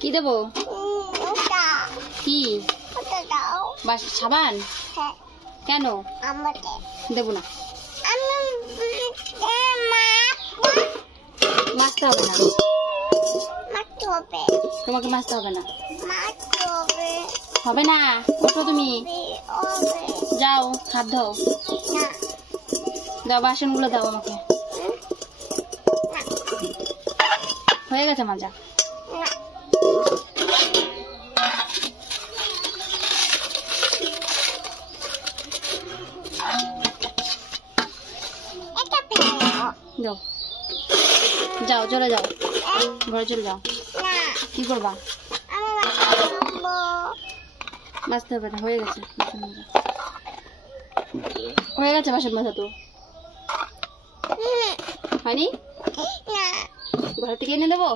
কি দেবো? কি বাস সাবান? কেন দেবো না? মাছতে হবে না, তোমাকে মাছতে হবে না, হবে না। ওঠো তুমি, যাও হাত ধো, দাও বাসনগুলো দাও আমাকে। হয়ে গেছে মাজা। যাও যাও চলে যাও, ঘরে চলে যাও। কি করবা? বাঁচতে হবে না, হয়ে গেছে বাসন মাজা, হয়ে গেছে বাসন মাজা। তো হয়নি? ঘর থেকে এনে দেবো।